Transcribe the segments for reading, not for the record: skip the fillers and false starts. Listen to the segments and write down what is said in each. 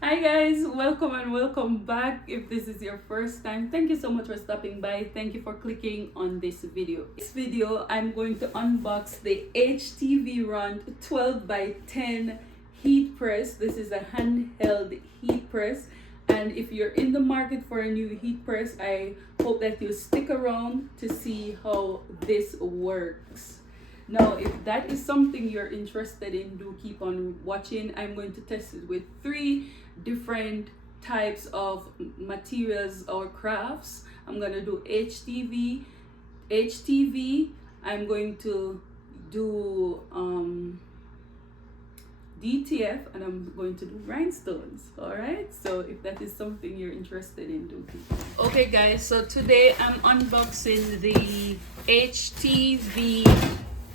Hi guys, welcome and welcome back. If this is your first time, thank you so much for stopping by. Thank you for clicking on this video. This video, I'm going to unbox the HTV Ront 12 by 10 heat press. This is a handheld heat press. And if you're in the market for a new heat press, I hope that you stick around to see how this works. Now, if that is something you're interested in, do keep on watching. I'm going to test it with 3 different types of materials or crafts. I'm going to do HTV. I'm going to do DTF, and I'm going to do rhinestones. All right, so if that is something you're interested in, do keep on. Okay guys, so today I'm unboxing the HTV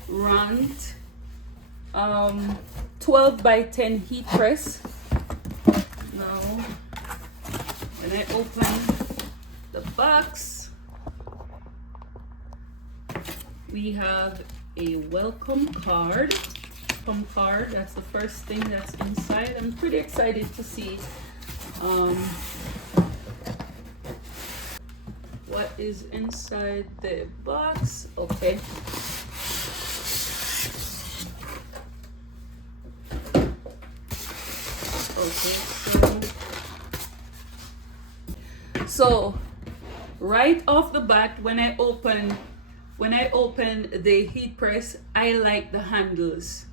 Ront 12 by 10 heat press. Now when I open the box, we have a welcome card. That's the first thing that's inside. I'm pretty excited to see what is inside the box. Okay. Okay, so right off the bat, when I open the heat press, I like the handles.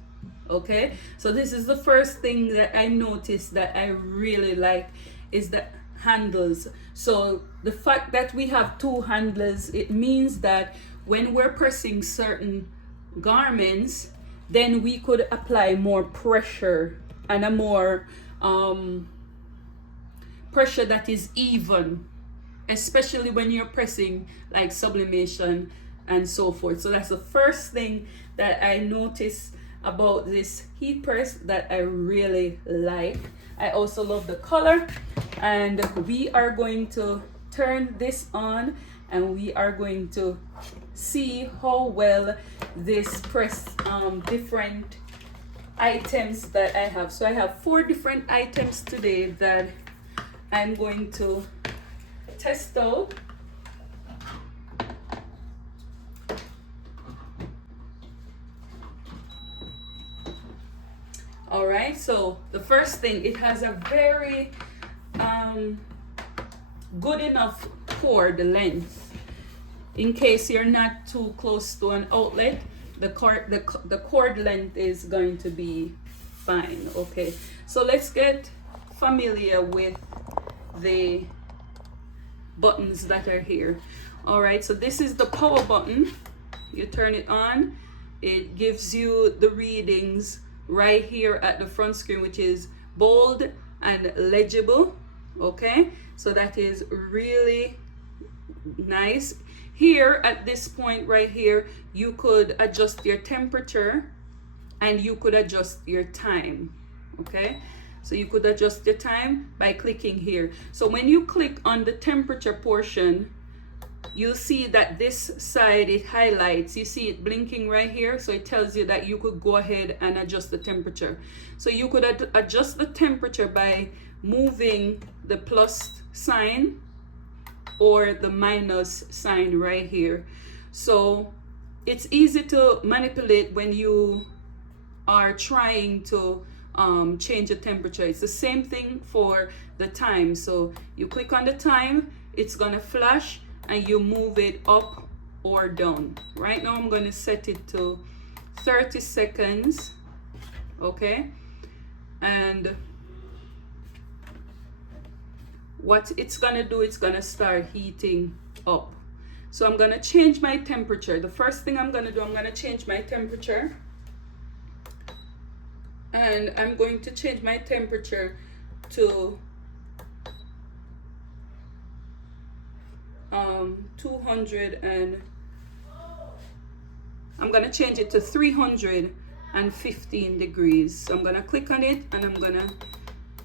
Okay, so this is the first thing that I noticed that I really like is the handles. So the fact that we have 2 handles, it means that when we're pressing certain garments, then we could apply more pressure and a more pressure that is even, especially when you're pressing like sublimation and so forth. So that's the first thing that I noticed about this heat press that I really like. I also love the color, and we are going to turn this on and we are going to see how well this press different items that I have. So I have 4 different items today that I'm going to test out. All right, so the first thing, it has a very good enough cord length in case you're not too close to an outlet. The cord length is going to be fine. Okay, so let's get familiar with the buttons that are here. All right, so this is the power button. You turn it on, it gives you the readings right here at the front screen, which is bold and legible. Okay, so that is really nice. Here at this point right here, you could adjust your temperature and you could adjust your time. Okay, so you could adjust your time by clicking here. So when you click on the temperature portion, you'll see that this side, it highlights, you see it blinking right here, so it tells you that you could go ahead and adjust the temperature. So you could adjust the temperature by moving the plus sign or the minus sign right here. So it's easy to manipulate when you are trying to change the temperature. It's the same thing for the time. So you click on the time, it's gonna flash, and you move it up or down. Right now I'm going to set it to 30 seconds. Okay, and what it's gonna do, it's gonna start heating up. So I'm gonna change my temperature. The first thing I'm gonna do, I'm gonna change my temperature, and I'm going to change my temperature to 200, and I'm gonna change it to 315 degrees. So I'm gonna click on it and I'm gonna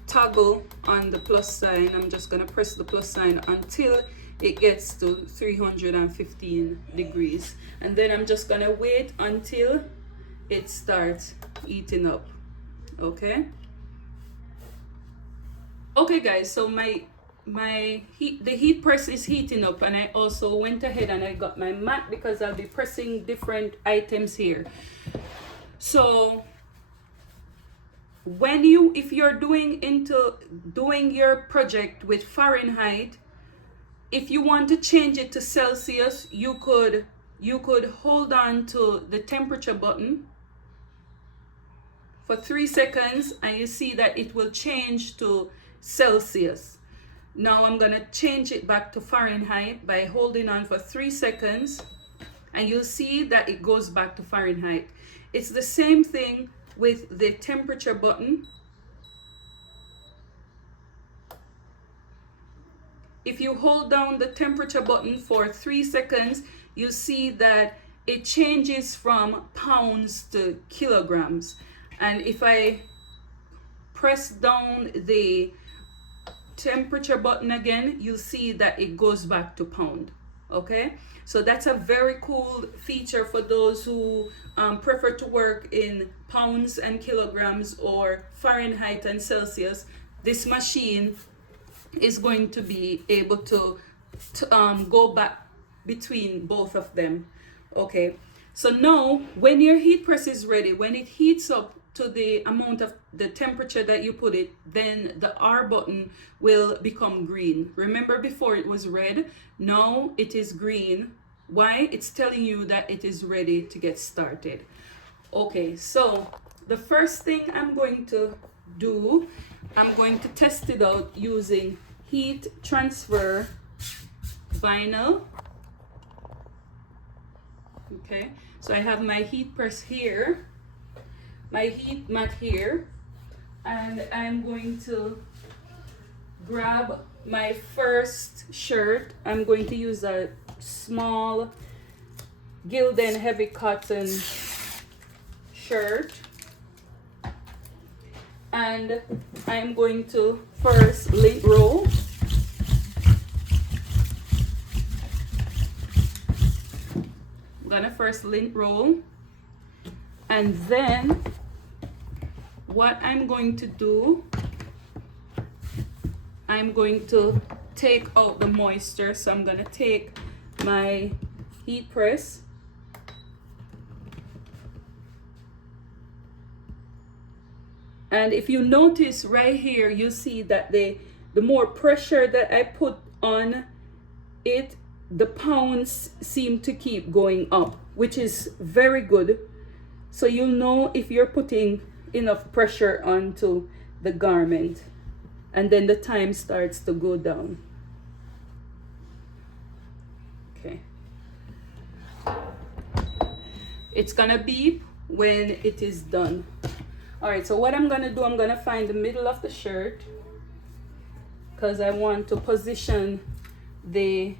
toggle on the plus sign. I'm just gonna press the plus sign until it gets to 315 degrees, and then I'm just gonna wait until it starts heating up. Okay, Okay guys, so the heat press is heating up, and I also went ahead and I got my mat because I'll be pressing different items here. So if you're doing your project with Fahrenheit, if you want to change it to Celsius, you could hold on to the temperature button for 3 seconds, and you see that it will change to Celsius. Now I'm gonna change it back to Fahrenheit by holding on for 3 seconds, and you'll see that it goes back to Fahrenheit. It's the same thing with the temperature button. If you hold down the temperature button for 3 seconds, you see that it changes from pounds to kilograms. And if I press down the temperature button again, you'll see that it goes back to pound. Okay, so that's a very cool feature for those who prefer to work in pounds and kilograms or Fahrenheit and Celsius. This machine is going to be able to go back between both of them. Okay, so now when your heat press is ready, when it heats up to the amount of the temperature that you put it, then the R button will become green. Remember, before it was red, now it is green. Why? It's telling you that it is ready to get started. Okay, so the first thing I'm going to do, I'm going to test it out using heat transfer vinyl. Okay, so I have my heat press here, my heat mat here, and I'm going to grab my first shirt. I'm going to use a small gilden heavy cotton shirt, and I'm going to first lint roll. I'm gonna first lint roll, and then what I'm going to do, I'm going to take out the moisture. So I'm gonna take my heat press, and if you notice right here, you see that the more pressure that I put on it, the pounds seem to keep going up, which is very good. So you'll know if you're putting enough pressure onto the garment, and then the time starts to go down. Okay, it's gonna beep when it is done. All right, so what I'm gonna do, I'm gonna find the middle of the shirt because I want to position the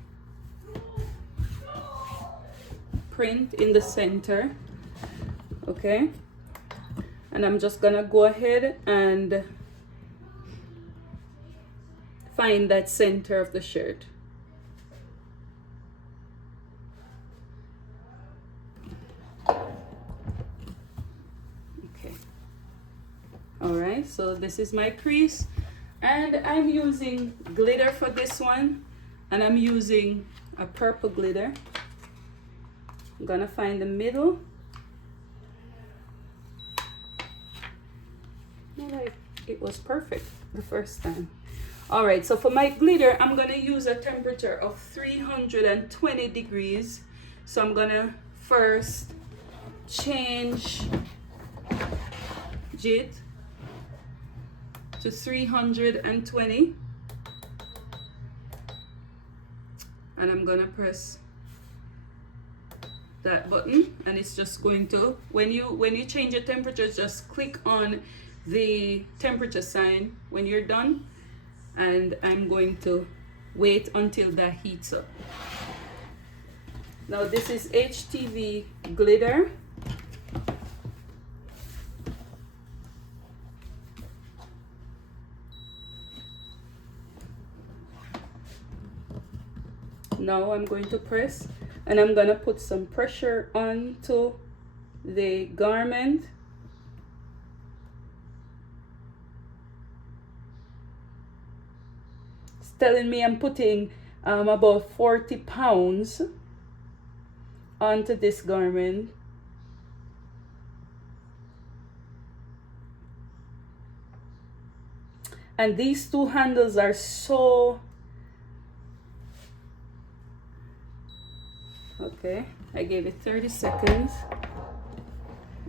print in the center. Okay, and I'm just gonna go ahead and find that center of the shirt. Okay, all right, so this is my crease, and I'm using glitter for this one, and I'm using a purple glitter. I'm gonna find the middle. It was perfect the first time. All right, so for my glitter, I'm gonna use a temperature of 320 degrees. So I'm gonna first change it to 320, and I'm gonna press that button, and it's just going to, when you change your temperature, just click on the temperature sign when you're done, and I'm going to wait until that heats up. Now this is HTV glitter. Now I'm going to press, and I'm gonna put some pressure onto the garment. It's telling me I'm putting about 40 pounds onto this garment. And these two handles are so... Okay, I gave it 30 seconds.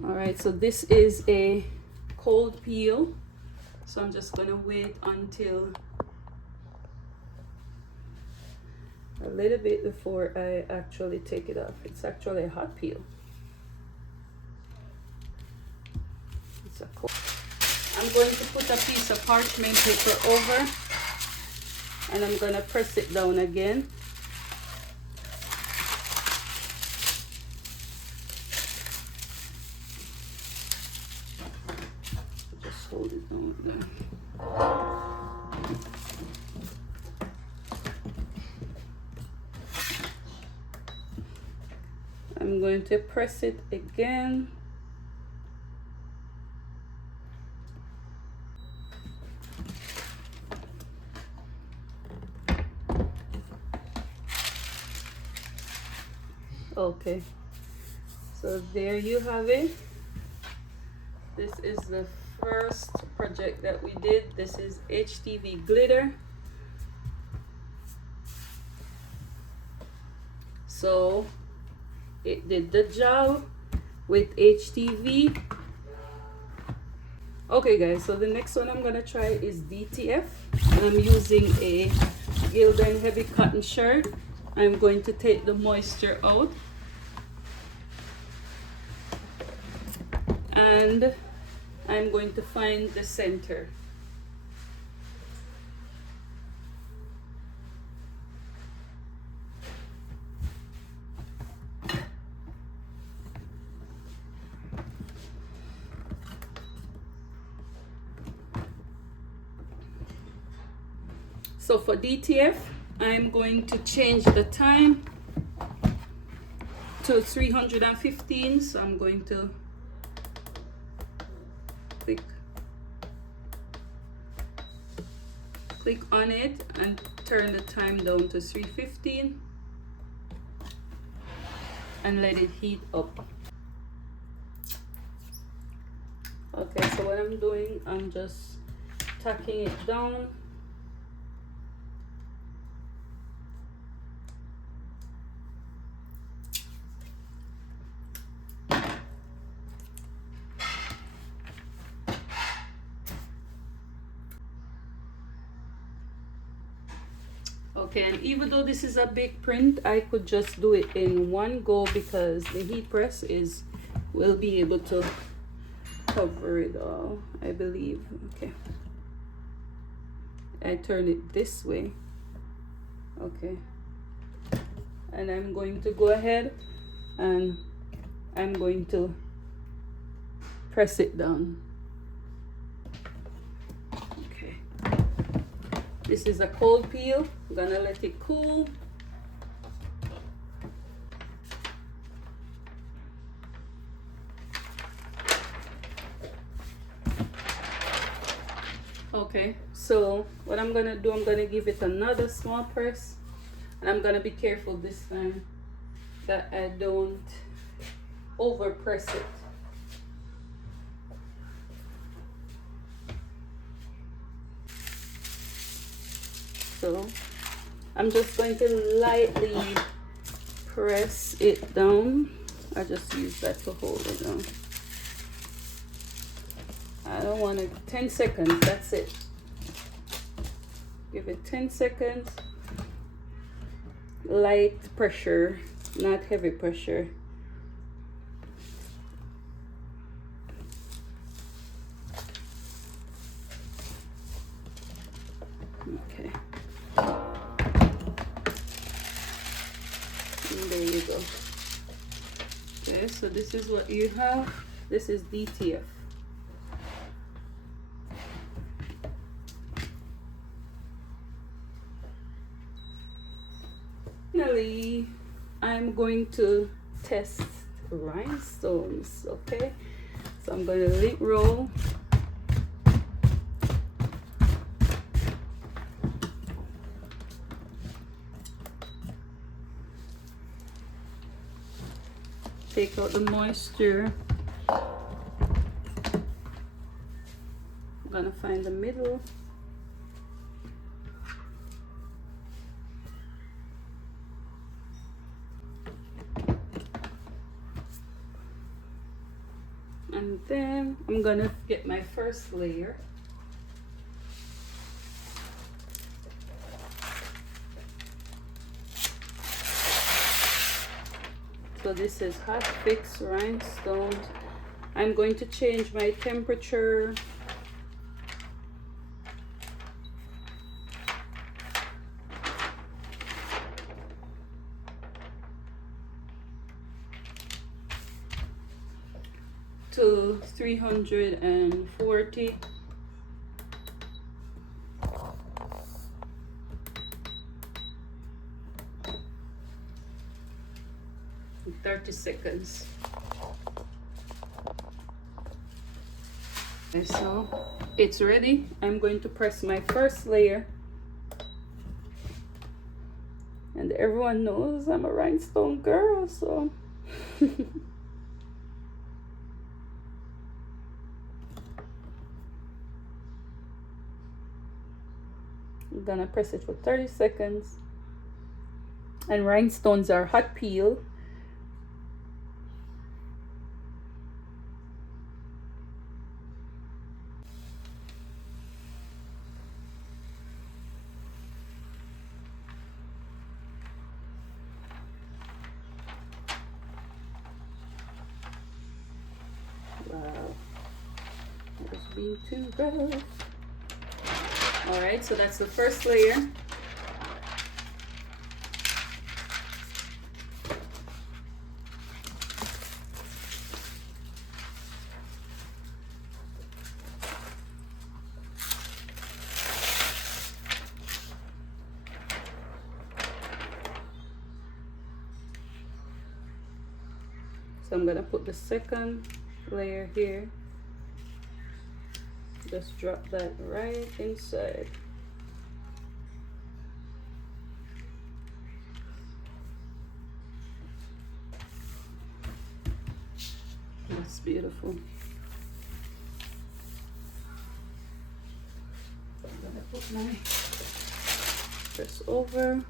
All right, so this is a cold peel. So I'm just gonna wait until a little bit before I actually take it off. It's actually a hot peel. It's a cold. I'm going to put a piece of parchment paper over, and I'm gonna press it down again. Just hold it down there. I'm going to press it again. Okay, so there you have it. This is the first project that we did. This is HTV glitter. So it did the job with HTV. Okay guys, so the next one I'm gonna try is DTF, and I'm using a gilden heavy cotton shirt. I'm going to take the moisture out, and I'm going to find the center. So for DTF, I'm going to change the time to 315. So I'm going to click on it and turn the time down to 315 and let it heat up. Okay, so what I'm doing, I'm just tacking it down. Okay, and even though this is a big print, I could just do it in one go because the heat press will be able to cover it all, I believe. Okay, I turn it this way. Okay, and I'm going to go ahead and I'm going to press it down. This is a cold peel. I'm gonna let it cool. Okay, so what I'm gonna do, I'm gonna give it another small press, and I'm gonna be careful this time that I don't over press it. So I'm just going to lightly press it down. I just use that to hold it down. I don't want it. 10 seconds, that's it. Give it 10 seconds. Light pressure, not heavy pressure. Okay. And there you go. Okay, so this is what you have. This is DTF. Finally, I'm going to test rhinestones. Okay, so I'm going to lid roll. take out the moisture. I'm gonna find the middle. And then I'm gonna get my first layer. So this is hot fix rhinestones. I'm going to change my temperature. To 340. 30 seconds. Okay, so it's ready. I'm going to press my first layer. And everyone knows I'm a rhinestone girl, so I'm gonna press it for 30 seconds. And rhinestones are hot peel. Wow, that's being too rough. All right, so that's the first layer. So I'm gonna put the second layer here. Just drop that right inside. That's beautiful. I'm gonna put my press over.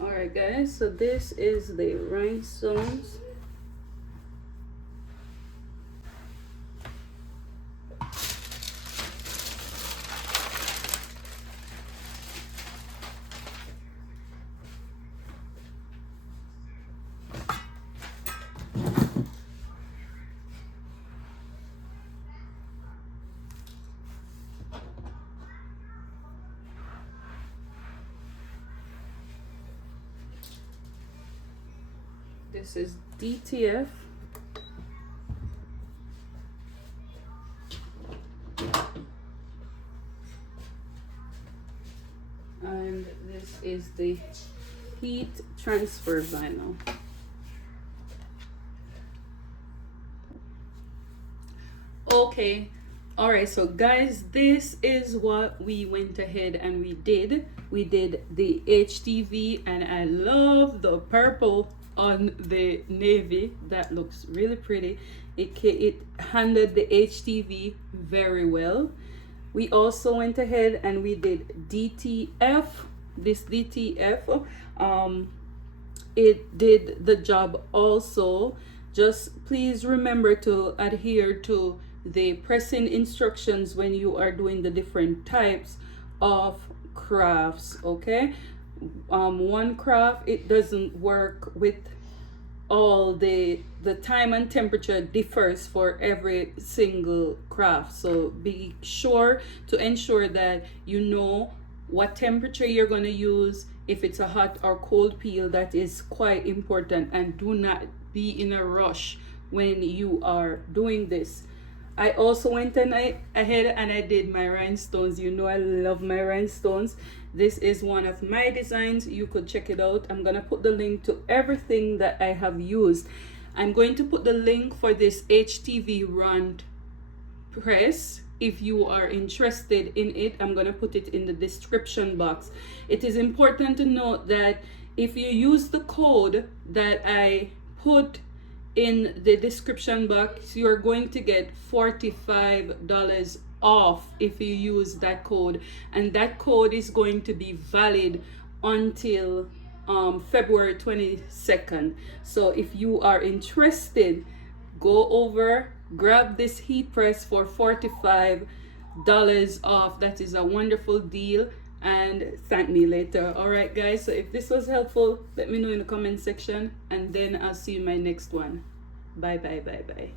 All right, guys, so this is the rhinestones. This is DTF. And this is the heat transfer vinyl. Okay, all right, so guys, this is what we went ahead and we did the HTV, and I love the purple on the navy. That looks really pretty. It handled the HTV very well. We also went ahead and we did DTF. This DTF, it did the job also. Just please remember to adhere to the pressing instructions when you are doing the different types of crafts, okay? One craft, it doesn't work with all the time and temperature differs for every single craft, so be sure to ensure that you know what temperature you're going to use if it's a hot or cold peel. That is quite important, and do not be in a rush when you are doing this. I also went ahead and I did my rhinestones. You know I love my rhinestones. This is one of my designs. You could check it out. I'm gonna put the link to everything that I have used. I'm going to put the link for this HTV runt press. If you are interested in it, I'm gonna put it in the description box. It is important to note that if you use the code that I put in the description box, you're going to get $45 off if you use that code, and that code is going to be valid until February 22nd. So if you are interested, go over, grab this heat press for $45 off. That is a wonderful deal, and thank me later. All right guys, so if this was helpful, let me know in the comment section, and then I'll see you in my next one. Bye bye bye bye.